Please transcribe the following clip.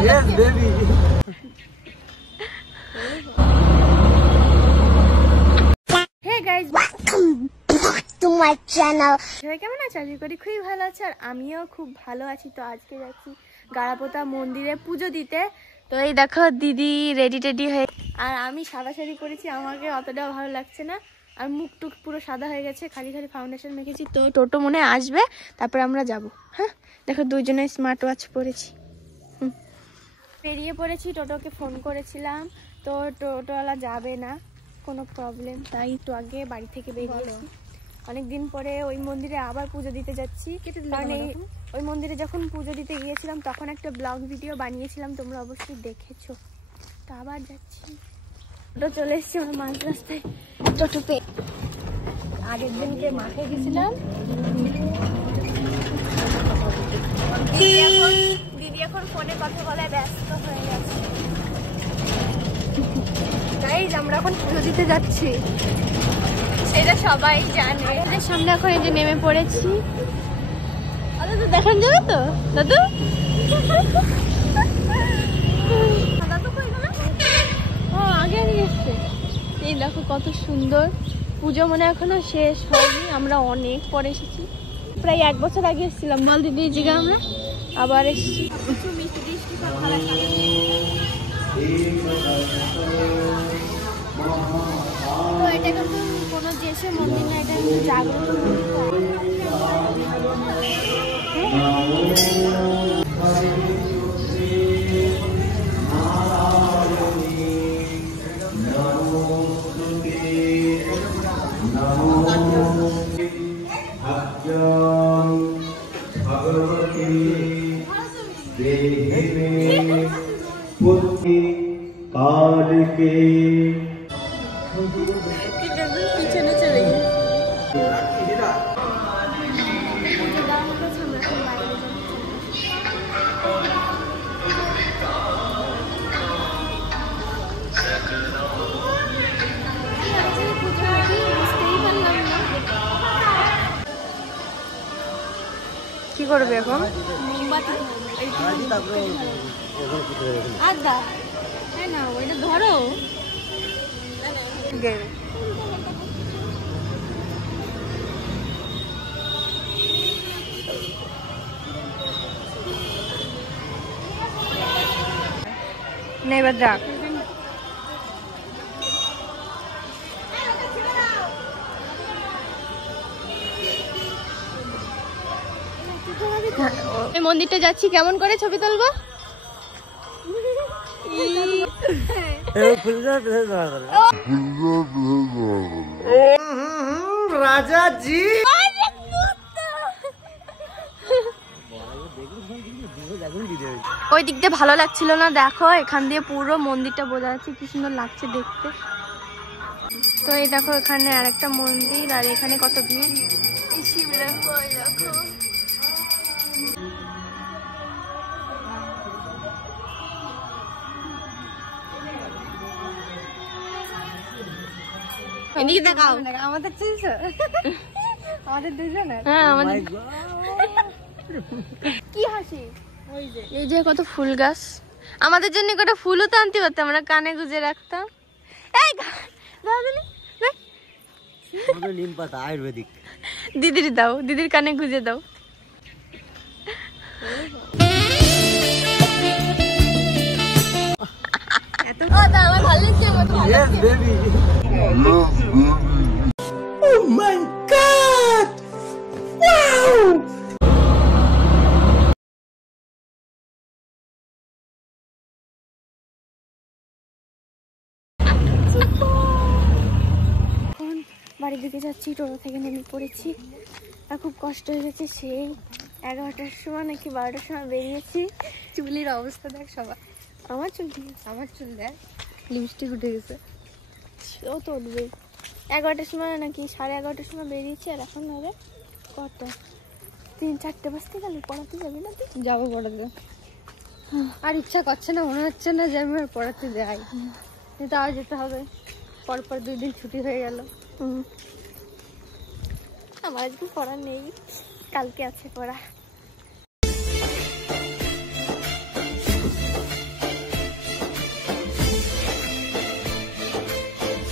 Yes, baby. Hey guys, welcome back to my channel. সবাই কেমন আছো? আশা করি খুবই ভালো আছো আর আমিও খুব ভালো আছি। তো আজকে যাচ্ছি গাড়াপোতা মন্দিরে পুজো দিতে। তো এই দেখো দিদি রেডি হয়ে, আর আমি সাদা শাড়ি পরেছি, আমাকে অতটাও ভালো লাগছে না। আর মুখ টুক পুরো সাদা হয়ে গেছে, খালি ফাউন্ডেশন মেখেছি। তো টোটো মনে হয় আসবে, তারপরে আমরা যাব। হ্যাঁ দেখো দুইজনে স্মার্ট ওয়াচ পরেছি। বেরিয়ে পড়েছি, টোটোকে ফোন করেছিলাম, তো টোটোওয়ালা যাবে না, কোনো প্রবলেম, তাই একটু আগে বাড়ি থেকে বেরিয়েছি। অনেকদিন পরে ওই মন্দিরে আবার পুজো দিতে যাচ্ছি, কারণ ওই মন্দিরে যখন পুজো দিতে গিয়েছিলাম তখন একটা ব্লগ ভিডিও বানিয়েছিলাম, তোমরা অবশ্যই দেখেছো। তো আবার যাচ্ছি, টোটো চলে এসছে আমার মাঝ রাস্তায়। টোটো পেয়ে আগের দিনকে মাঠে গেছিলাম, দিদি এখন ফোনে কথা বলায় ব্যস্ত হয়ে গেছে। গাইজ আমরা এখন পুজো দিতে যাচ্ছি, সেটা সবাই জানে। এদের সামনে এখন এই যে নেমে পড়েছি। দাদু দেখান যাবে তো? দাদু ও আগে এসছে। এই দেখো কত সুন্দর পুজো, মনে এখনো শেষ হয়নি, আমরা অনেক পরে এসেছি। প্রায় 1 বছর আগে এসেছিলাম, বল দিদি এই জায়গা আমরা আবার এসেছি। মিষ্টি টিষ্টি সব ভালো খাবে। তো এটা কিন্তু কোনো দেশে মন্দির না, এটা কিন্তু জাগ্রত পিছনে চলে গেছে। কি করবে এখন? মোমবাতি আদা না, ওইটা ধরো। এবার যাক, মন্দিরটা যাচ্ছি, কেমন করে ছবি তুলবো? রাজা জি ওই দিক দিয়ে ভালো লাগছিল না, দেখো এখান দিয়ে পুরো মন্দিরটা বোঝা যাচ্ছে, কি সুন্দর লাগছে দেখতে। তো এই দেখো এখানে আরেকটা মন্দির, আর এখানে কত ভিড়। আমাদের দুজনের, হ্যাঁ আমাদের কি হাসি। এই যে কত ফুল গাছ, আমাদের জন্য কত ফুলও তো আনতে পারতাম, আমরা কানে গুজে রাখতাম। নিম পাতা আয়ুর্বেদিক, দিদির দাও, দিদির কানে গুজে দাও। আমার ভালো লাগছে। Yes, baby. Oh my God! Wow! বাড়ির দিকে যাচ্ছি, টোটো থেকে নেমে পড়েছি, আর খুব কষ্ট হয়ে গেছে। সেই 11টার সময় নাকি 12টার সময় বেরিয়েছি। চুলের অবস্থা দেখ সবাই, আমার চুল দেখ, লিপস্টিক উঠে গেছে। ও তো উঠবে। 11টার সময় নাকি 11:30টার সময় বেরিয়েছি, আর এখন হবে কত 3-4টে বাজতে গেল। পড়াতে যাবি না তুই? যাবো পড়াতে, আর ইচ্ছা করছে না, মনে হচ্ছে না যে আমি আর পড়াতে যাই, কিন্তু আর যেতে হবে। পরপর 2 দিন ছুটি হয়ে গেল। আমার আজকে পড়া নেই, কালকে আছে পড়া।